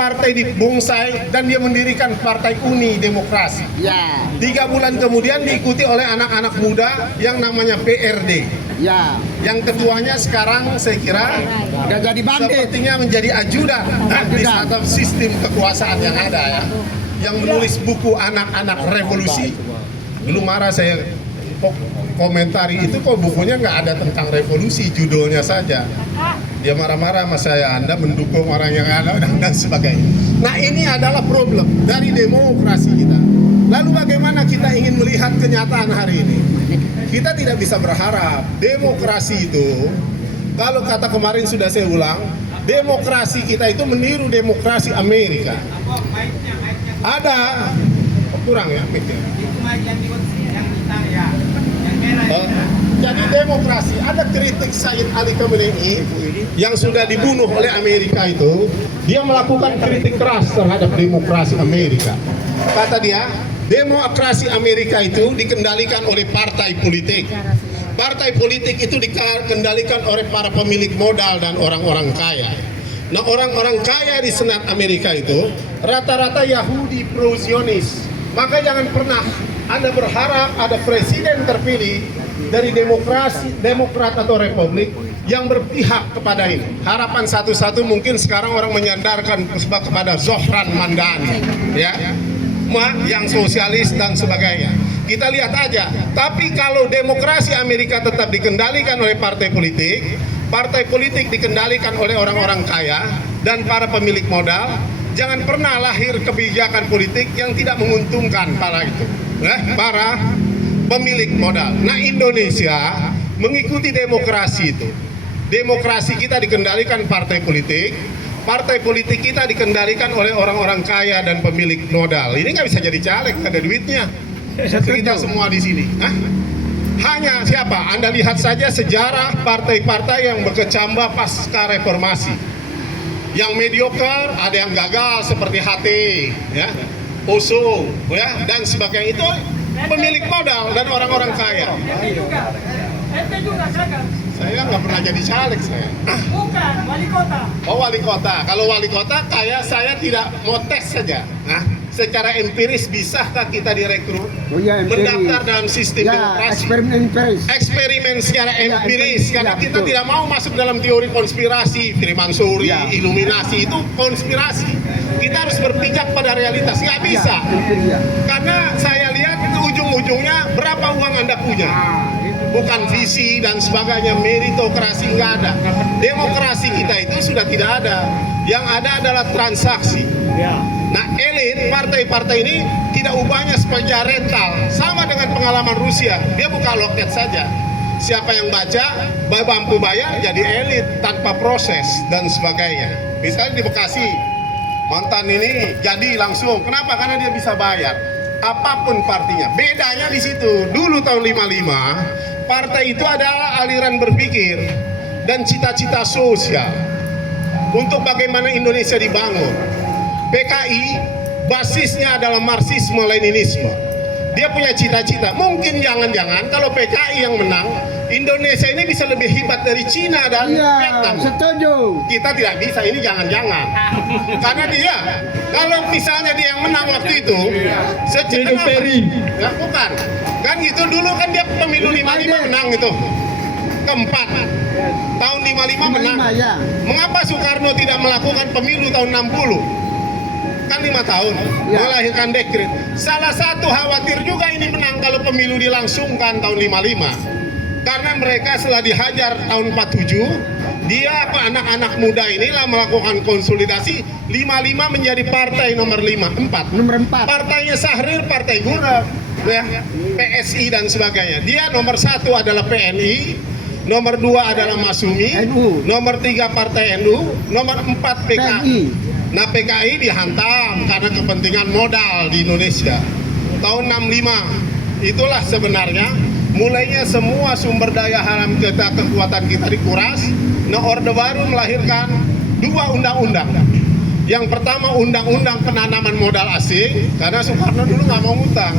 partai di bonsai dan dia mendirikan Partai Uni Demokrasi. Ya, 3 bulan kemudian diikuti oleh anak-anak muda yang namanya PRD. ya. Yang ketuanya sekarang saya kira Udah jadi bandit. sepertinya menjadi ajudan di atas sistem kekuasaan yang ada ya. Yang menulis buku anak-anak revolusi. Dulu marah saya komentari itu, kok bukunya nggak ada tentang revolusi, judulnya saja. Dia marah-marah sama saya, Anda mendukung orang yang ada dan sebagainya. Nah, ini adalah problem dari demokrasi kita. Lalu bagaimana kita ingin melihat kenyataan hari ini? Kita tidak bisa berharap demokrasi itu, kalau kata kemarin sudah saya ulang, demokrasi kita itu meniru demokrasi Amerika. Ada kurang ya mic-nya? Jadi demokrasi, ada kritik Said Ali Khamenei yang sudah dibunuh oleh Amerika itu, dia melakukan kritik keras terhadap demokrasi Amerika. Kata dia, demokrasi Amerika itu dikendalikan oleh partai politik. Partai politik itu dikendalikan oleh para pemilik modal dan orang-orang kaya. Nah, orang-orang kaya di Senat Amerika itu rata-rata Yahudi pro-Zionis. Maka jangan pernah Anda berharap ada presiden terpilih dari Demokrat atau Republik yang berpihak kepada ini. Harapan satu-satu mungkin sekarang orang menyandarkan kepada Zohran Mandani, ya, yang sosialis dan sebagainya. Kita lihat aja. Tapi kalau demokrasi Amerika tetap dikendalikan oleh partai politik dikendalikan oleh orang-orang kaya dan para pemilik modal, jangan pernah lahir kebijakan politik yang tidak menguntungkan para pemilik modal. Nah, Indonesia mengikuti demokrasi itu. Demokrasi kita dikendalikan partai politik kita dikendalikan oleh orang-orang kaya dan pemilik modal. Ini nggak bisa jadi caleg, nggak ada duitnya. Kita semua di sini. Hanya siapa? Anda lihat saja sejarah partai-partai yang berkecambah pasca reformasi. Yang mediocre, ada yang gagal seperti HT, ya, OSO, ya, dan sebagainya, itu pemilik modal dan orang-orang kaya. Ente juga gagal. Saya nggak pernah jadi caleg saya. Bukan, wali kota. Oh, wali kota. Kalau wali kota, kayak saya tidak mau tes saja. Secara empiris bisakah kita direkrut mendaftar dalam sistem demokrasi? Eksperimen secara empiris, karena kita tidak mau masuk dalam teori konspirasi, Firman Suri, Iluminasi itu konspirasi. Kita harus berpijak pada realitas, nggak bisa. Karena saya lihat itu ujung-ujungnya berapa uang Anda punya. Bukan visi dan sebagainya, meritokrasi nggak ada. Demokrasi kita itu sudah tidak ada. Yang ada adalah transaksi. Nah, elit partai-partai ini tidak ubahnya seperti rental, sama dengan pengalaman Rusia. Dia buka loket saja. Siapa yang baca, mampu bayar, jadi elit tanpa proses dan sebagainya. Misalnya di Bekasi, mantan ini jadi langsung. Kenapa? Karena dia bisa bayar. Apapun partinya. Bedanya di situ. Dulu tahun 55, partai itu adalah aliran berpikir dan cita-cita sosial untuk bagaimana Indonesia dibangun. PKI basisnya adalah Marxisme-Leninisme. Dia punya cita-cita. Mungkin jangan-jangan kalau PKI yang menang, Indonesia ini bisa lebih hebat dari Cina dan Vietnam. Setuju. Kita tidak bisa, ini jangan-jangan. Karena dia, kalau misalnya dia yang menang waktu itu, ya, bukan. Kan gitu dulu kan dia pemilu 55 menang itu. Keempat. Tahun 55 menang. Mengapa Soekarno tidak melakukan pemilu tahun 60? Kan 5 tahun melahirkan dekret. Salah satu khawatir juga ini menang kalau pemilu dilangsungkan tahun 55. Karena mereka setelah dihajar tahun 47, dia anak-anak muda inilah melakukan konsolidasi. 55 menjadi partai nomor 4. Partainya Syahrir, partai Gura, ya, PSI dan sebagainya. Dia nomor 1 adalah PNI, nomor 2 adalah Masumi, nomor 3 partai NU, nomor 4 PKI. Nah, PKI dihantam karena kepentingan modal di Indonesia. Tahun 65, itulah sebenarnya mulainya semua sumber daya alam kita, kekuatan kita dikuras. Nah, Orde Baru melahirkan 2 undang-undang. Yang pertama, undang-undang penanaman modal asing, karena Soekarno dulu nggak mau ngutang.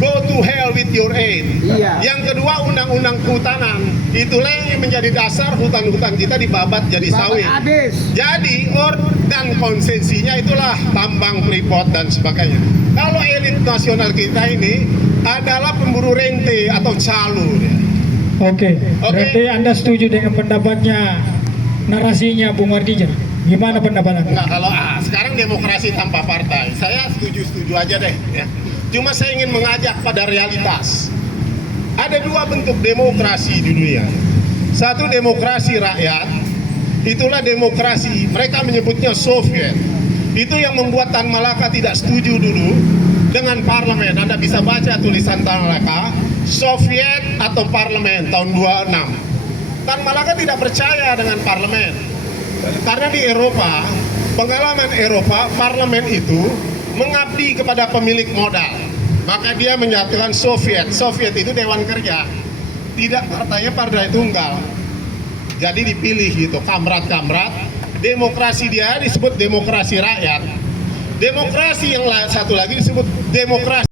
go to hell with your aid. Iya. Yang kedua, undang-undang kehutanan. Itulah yang menjadi dasar hutan-hutan kita dibabat jadi sawit. Habis. Jadi dan konsensinya itulah tambang Freeport dan sebagainya. Kalau elit nasional kita ini adalah pemburu rente atau calo. Oke, berarti Anda setuju dengan pendapatnya, narasinya Bung Wardijan? Gimana pendapat Anda? Enggak, kalau sekarang demokrasi tanpa partai, saya setuju-setuju aja deh. Ya. Cuma saya ingin mengajak pada realitas. Ada dua bentuk demokrasi di dunia. Satu demokrasi rakyat, itulah demokrasi, mereka menyebutnya Soviet. Itu yang membuat Tan Malaka tidak setuju dulu dengan parlemen. Anda bisa baca tulisan Tan Malaka, Soviet atau parlemen tahun 26. Tan Malaka tidak percaya dengan parlemen. Karena di Eropa, pengalaman Eropa, parlemen itu mengabdi kepada pemilik modal. Maka dia menyatakan Soviet. Soviet itu dewan kerja. Tidak partainya partai tunggal. Jadi dipilih gitu, kamrat-kamrat. Demokrasi dia disebut demokrasi rakyat. Demokrasi yang satu lagi disebut demokrasi